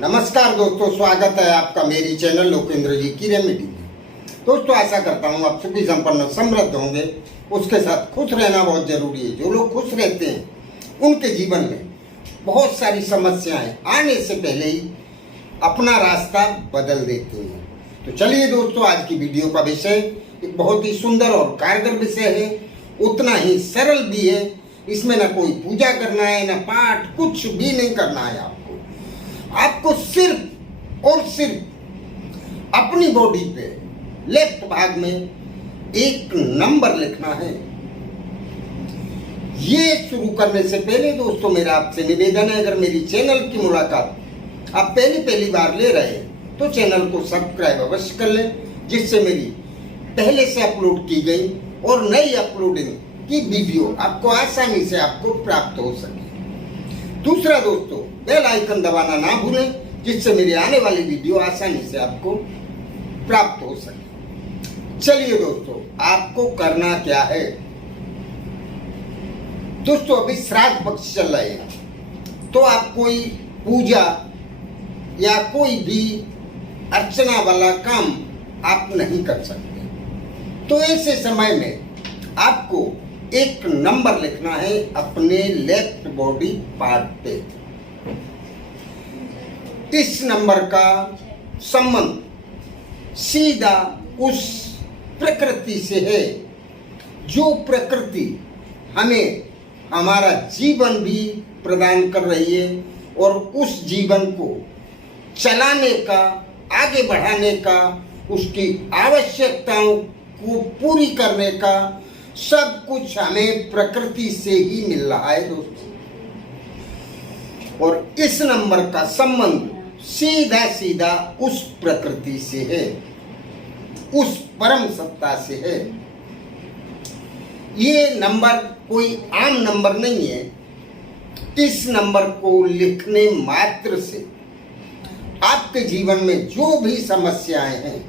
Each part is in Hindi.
नमस्कार दोस्तों, स्वागत है आपका मेरी चैनल लोकेंद्र जी की रेमेडी में। दोस्तों, आशा करता हूँ आप सुखी संपन्न समृद्ध होंगे। उसके साथ खुश रहना बहुत जरूरी है। जो लोग खुश रहते हैं उनके जीवन में बहुत सारी समस्याएं आने से पहले ही अपना रास्ता बदल देती हैं। तो चलिए दोस्तों, आज की वीडियो का विषय एक बहुत ही सुंदर और कारगर विषय है, उतना ही सरल भी है। इसमें ना कोई पूजा करना है, ना पाठ, कुछ भी नहीं करना है। आपको सिर्फ और सिर्फ अपनी बॉडी पे लेफ्ट भाग में एक नंबर लिखना है। ये शुरू करने से पहले दोस्तों, मेरा आपसे निवेदन है, अगर मेरी चैनल की मुलाकात आप पहली बार ले रहे हैं तो चैनल को सब्सक्राइब अवश्य कर लें, जिससे मेरी पहले से अपलोड की गई और नई अपलोडिंग की वीडियो आपको आसानी से प्राप्त हो सके। दूसरा दोस्तों, बेल आइकन दबाना ना भूलें, जिससे मेरी आने वाली वीडियो आसानी से आपको प्राप्त हो सके। चलिए दोस्तों, आपको करना क्या है। दोस्तों, अभी श्राद्ध पक्ष चल रहे हैं, तो आप कोई पूजा या कोई भी अर्चना वाला काम आप नहीं कर सकते। तो ऐसे समय में आपको एक नंबर लिखना है अपने लेफ्ट बॉडी पार्ट पे। इस नंबर का संबंध सीधा उस प्रकृति से है जो प्रकृति हमें हमारा जीवन भी प्रदान कर रही है, और उस जीवन को चलाने का, आगे बढ़ाने का, उसकी आवश्यकताओं को पूरी करने का सब कुछ हमें प्रकृति से ही मिल रहा है दोस्तों। और इस नंबर का संबंध सीधा सीधा उस प्रकृति से है, उस परम सत्ता से है। ये नंबर कोई आम नंबर नहीं है। इस नंबर को लिखने मात्र से आपके जीवन में जो भी समस्याएं हैं,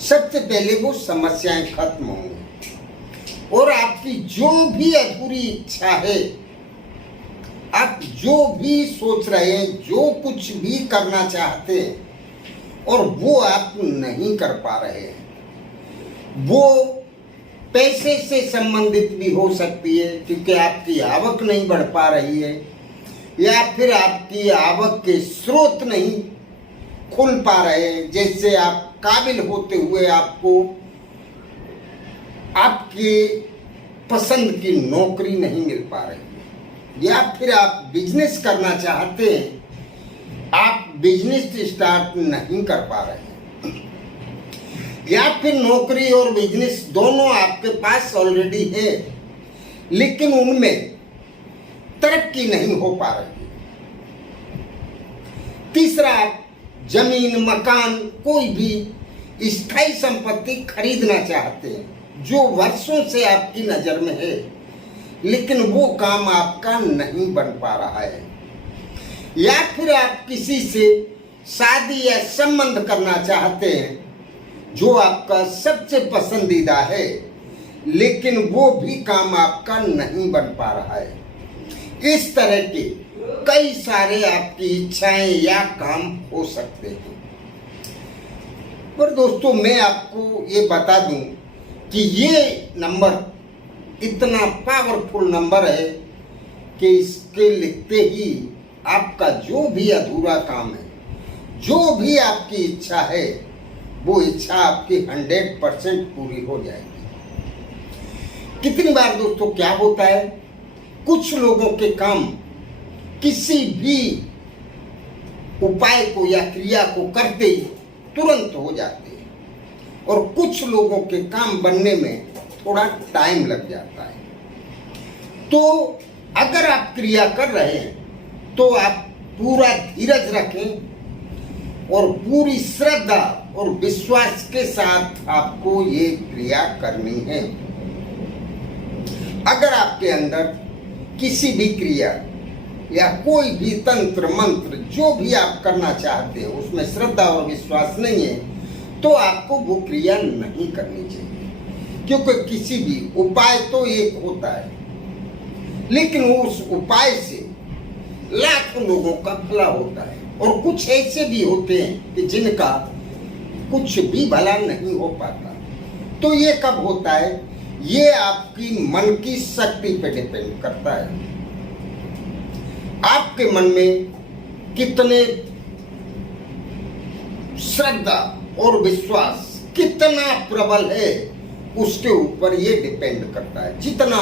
सबसे पहले वो समस्याएं खत्म होंगी, और आपकी जो भी अधूरी इच्छा है, आप जो भी सोच रहे हैं, जो कुछ भी करना चाहते हैं और वो आप नहीं कर पा रहे हैं, वो पैसे से संबंधित भी हो सकती है, क्योंकि आपकी आवक नहीं बढ़ पा रही है, या फिर आपकी आवक के स्रोत नहीं खुल पा रहे हैं, जैसे आप काबिल होते हुए आपको आपके पसंद की नौकरी नहीं मिल पा रही है, या फिर आप बिजनेस करना चाहते हैं, आप बिजनेस स्टार्ट नहीं कर पा रहे हैं, या फिर नौकरी और बिजनेस दोनों आपके पास ऑलरेडी है, लेकिन उनमें तरक्की नहीं हो पा रही है। तीसरा, आप जमीन, मकान, कोई भी स्थायी संपत्ति खरीदना चाहते हैं जो वर्षों से आपकी नजर में है, लेकिन वो काम आपका नहीं बन पा रहा है, या फिर आप किसी से शादी या संबंध करना चाहते हैं जो आपका सबसे पसंदीदा है, लेकिन वो भी काम आपका नहीं बन पा रहा है। इस तरह के कई सारे आपकी इच्छाएं या काम हो सकते हैं। पर दोस्तों, मैं आपको ये बता दूं कि ये नंबर इतना पावरफुल नंबर है कि इसके लिखते ही आपका जो भी अधूरा काम है, जो भी आपकी इच्छा है, वो इच्छा आपकी 100% पूरी हो जाएगी। कितनी बार दोस्तों क्या होता है, कुछ लोगों के काम किसी भी उपाय को या क्रिया को करते ही तुरंत हो जाते हैं, और कुछ लोगों के काम बनने में थोड़ा टाइम लग जाता है। तो अगर आप क्रिया कर रहे हैं तो आप पूरा धीरज रखें और पूरी श्रद्धा और विश्वास के साथ आपको ये क्रिया करनी है। अगर आपके अंदर किसी भी क्रिया या कोई भी तंत्र मंत्र जो भी आप करना चाहते हैं उसमें श्रद्धा और विश्वास नहीं है, तो आपको वो क्रिया नहीं करनी चाहिए, क्योंकि किसी भी उपाय तो एक होता है, लेकिन उस उपाय से लाखों लोगों का भला होता है, और कुछ ऐसे भी होते हैं कि जिनका कुछ भी भला नहीं हो पाता। तो ये कब होता है? ये आपकी मन की शक्ति पे डिपेंड करता है। आपके मन में कितने श्रद्धा और विश्वास कितना प्रबल है, उसके ऊपर ये डिपेंड करता है। जितना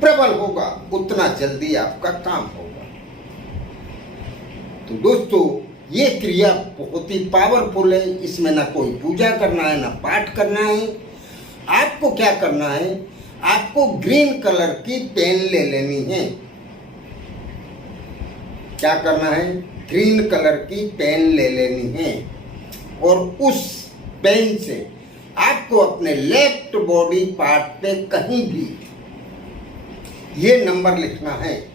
प्रबल होगा उतना जल्दी आपका काम होगा। तो दोस्तों, ये क्रिया बहुत ही पावरफुल है। इसमें ना कोई पूजा करना है, ना पाठ करना है। आपको क्या करना है? आपको ग्रीन कलर की पेन ले लेनी है। क्या करना है? ग्रीन कलर की पेन ले लेनी है और उस पेन से आपको अपने लेफ्ट बॉडी पार्ट पे कहीं भी ये नंबर लिखना है।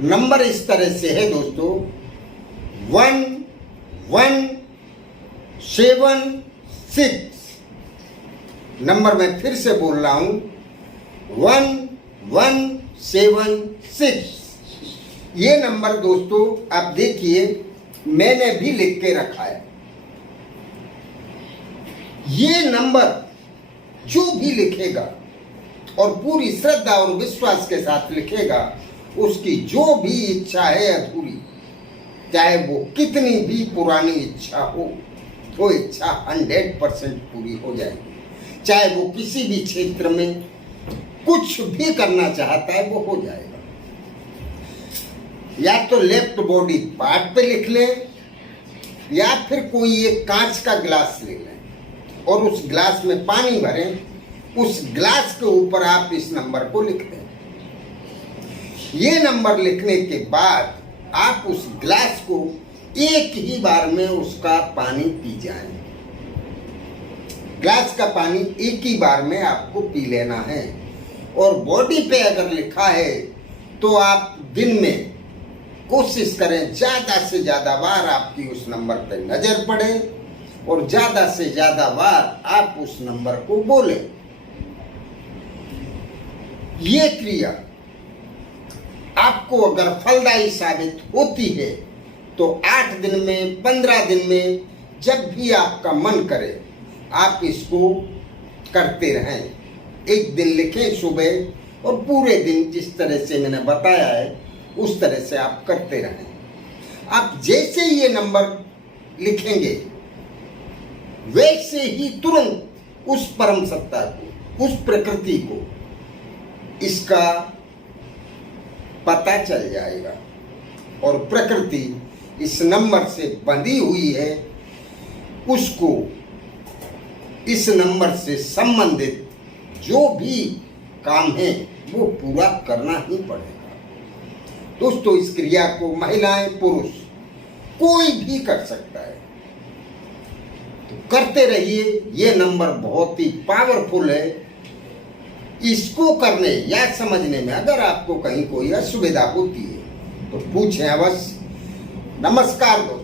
नंबर इस तरह से है दोस्तों, 1176। नंबर मैं फिर से बोल रहा हूं, 1176। ये नंबर दोस्तों आप देखिए, मैंने भी लिख के रखा है। ये नंबर जो भी लिखेगा और पूरी श्रद्धा और विश्वास के साथ लिखेगा, उसकी जो भी इच्छा है अधूरी, चाहे वो कितनी भी पुरानी इच्छा हो, वो इच्छा 100% पूरी हो जाएगी। चाहे वो किसी भी क्षेत्र में कुछ भी करना चाहता है, वो हो जाएगा। या तो लेफ्ट बॉडी पार्ट पे लिख ले, या फिर कोई एक कांच का गिलास ले लें और उस गिलास में पानी भरें। उस गिलास के ऊपर आप इस नंबर को लिख दें। ये नंबर लिखने के बाद आप उस गिलास को एक ही बार में उसका पानी पी जाएं। गिलास का पानी एक ही बार में आपको पी लेना है। और बॉडी पे अगर लिखा है तो आप दिन में कोशिश करें ज्यादा से ज्यादा बार आपकी उस नंबर पे नजर पड़े और ज्यादा से ज्यादा बार आप उस नंबर को बोलें। ये क्रिया आपको अगर फलदायी साबित होती है तो 8 दिन में, 15 दिन में, जब भी आपका मन करे आप इसको करते रहें। एक दिन लिखें सुबह और पूरे दिन जिस तरह से मैंने बताया है उस तरह से आप करते रहें। आप जैसे ये नंबर लिखेंगे वैसे ही तुरंत उस परम सत्ता को, उस प्रकृति को इसका पता चल जाएगा और प्रकृति इस नंबर से बंधी हुई है, उसको इस नंबर से संबंधित जो भी काम है वो पूरा करना ही पड़ेगा। दोस्तों, इस क्रिया को महिलाएं, पुरुष कोई भी कर सकता है। तो करते रहिए। ये नंबर बहुत ही पावरफुल है। इसको करने या समझने में अगर आपको कहीं कोई असुविधा होती है तो पूछें अवश्य। नमस्कार दोस्तों।